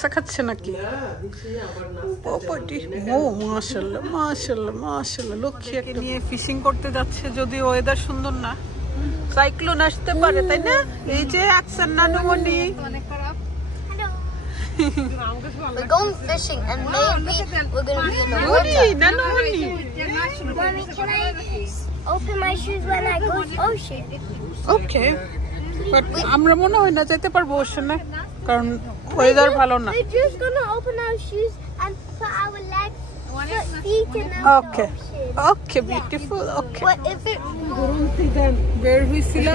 আকসা খাচ্ছে নাকি? ও মাশাআল্লাহ মাশাআল্লাহ মাশাআল্লাহ, লক্ষ্মী একটা নিয়ে ফিশিং করতে যাচ্ছে। যদিও ওয়েদার সুন্দর না, সাইক্লোন আসতে পারে, তাই না? এই যে আকসার নানুমণি। We're going fishing and maybe we're going to be in the water. নানুমণি, Mommy, can I open my shoes when I go to the ocean? Okay, but আমরা মনে হয় না যেতে পারবো ওখানে, কারণ ওয়েদার ভালো না। We're just going to open our shoes and put our legs, feet in the okay okay, beautiful. Okay, What if it... বের হইছিলাম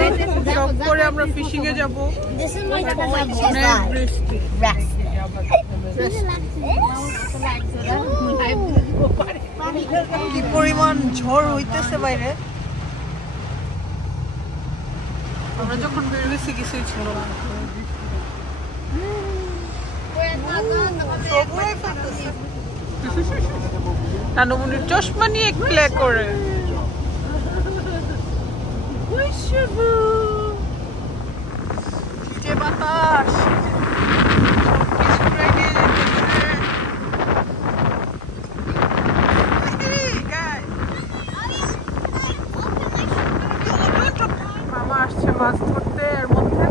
সব করে আমরা ফিশিং এ যাব। This is my time অনেক বৃষ্টি। rest. কি পরিমাণ ঝড় হইতেছে বাইরে। আমরা যখন বের হয়েছি কিছুই ছিল না। নানুমনির চশমা নিয়ে প্লে করে। যে বাতাস, মামা আসছে মাছ ধরতে। এর মধ্যে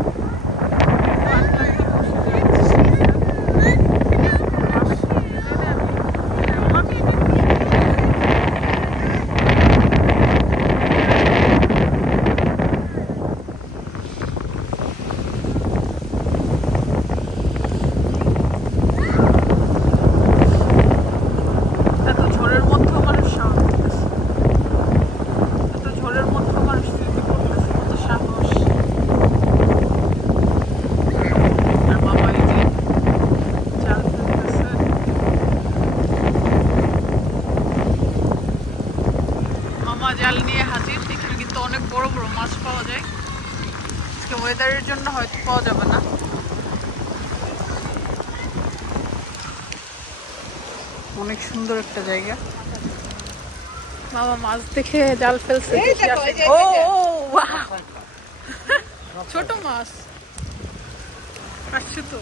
জাল নিয়ে হাজির। এখানে কিন্তু অনেক বড় বড় মাছ পাওয়া যায়। আজকে ওয়েদারের জন্য হয়তো পাওয়া যাবে না। অনেক সুন্দর একটা জায়গা। মামা মাছ দেখে জাল ফেলছে। ও ওয়াও, ছোট মাছ আসছে তো।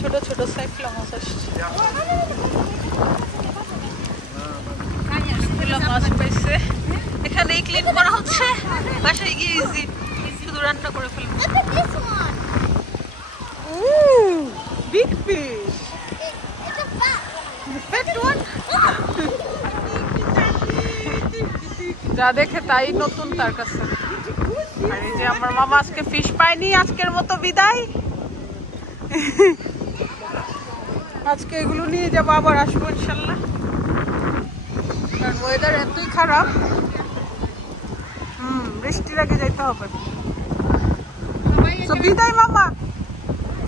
ছোট ছোট সাইক্লা মাছ আসছে। মাছ পাইছে, এখানেই ক্লিন করা হচ্ছে। বাসায় গিয়ে ইজি শুধু রান্না করে ফেলবো। বিগ ফিশ, যা দেখে তাই নতুন তার কাছে। আর এই যে আমার মামা আজকে ফিশ পাইনি, আজকের মতো বিদায়। আজকে এগুলো নিয়ে যাবো, আবার আসবো ইনশাল্লাহ, কারণ ওয়েদার এতই খারাপ। বৃষ্টির আগে যাইতে হবে। তো বিদায় মামা,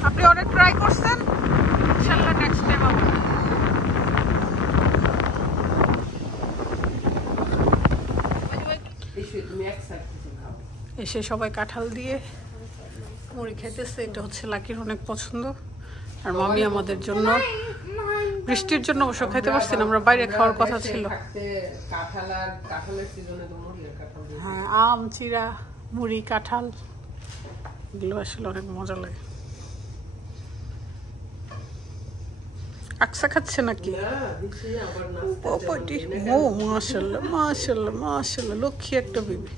আপনি অনেক ট্রাই করছেন, ইনশাল্লাহ নেক্সট টাইম আবার। এসে সবাই কাঁঠাল দিয়ে মুড়ি খেতেছে। এটা হচ্ছে লাকির অনেক পছন্দ। আর মামি আমাদের জন্য, বৃষ্টির জন্য অবশ্য খাইতে পারছি না, আমরা বাইরে খাওয়ার কথা ছিল। হ্যাঁ, আম, চিরা, মুড়ি, কাঁঠাল, এগুলো আসলে অনেক মজা লাগে। আকসা খাচ্ছে নাকি? ও মাশাআল্লাহ মাশাআল্লাহ মাশাআল্লাহ, লক্ষ্মী একটা বেবি।